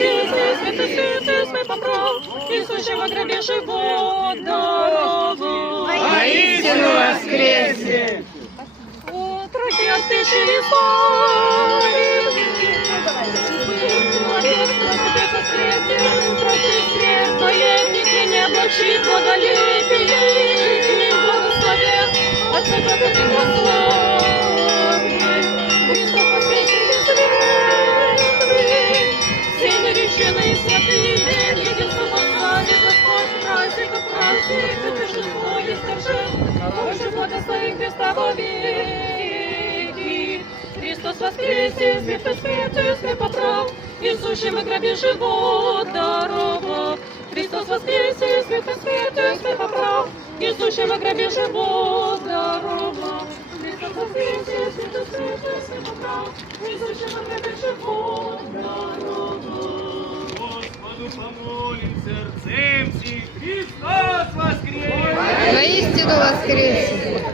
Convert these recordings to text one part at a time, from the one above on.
воскресе, святый, свой поправ, и сущего гробе живот даровал. Воистину воскресе! Отроки от тысячи и славы, человек, страстный со светом, страстный свет, наемники не облачит благолепие, благословен, от себя ты прославлен. Христос воскресе из мертвых, Сын реченый святый, единство послали Господь, праздник, это торжество есть торжен, Боже, благослови Христа во веки. Христос воскресе, святый, свой поправ, и сущим в гробе живот даровал. Христос воскресе, святый, свой поправ, и сущим в гробе живот даровал. Христос воскресе, святый, свой поправ, и сущим в гробе живот даровал. Господу помолим сердцем всіх, Христос воскресе! Воистину воскресе!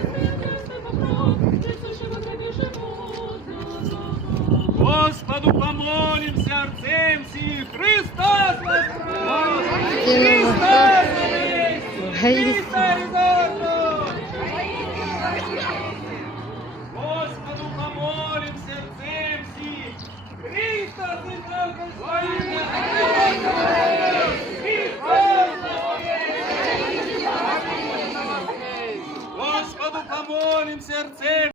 Господу помолим сердцем всіх, Христос воскресе! Христос воскресе! Христос Господу помолим сердцем всіх, Христос воскресе! Господу помолим сердцем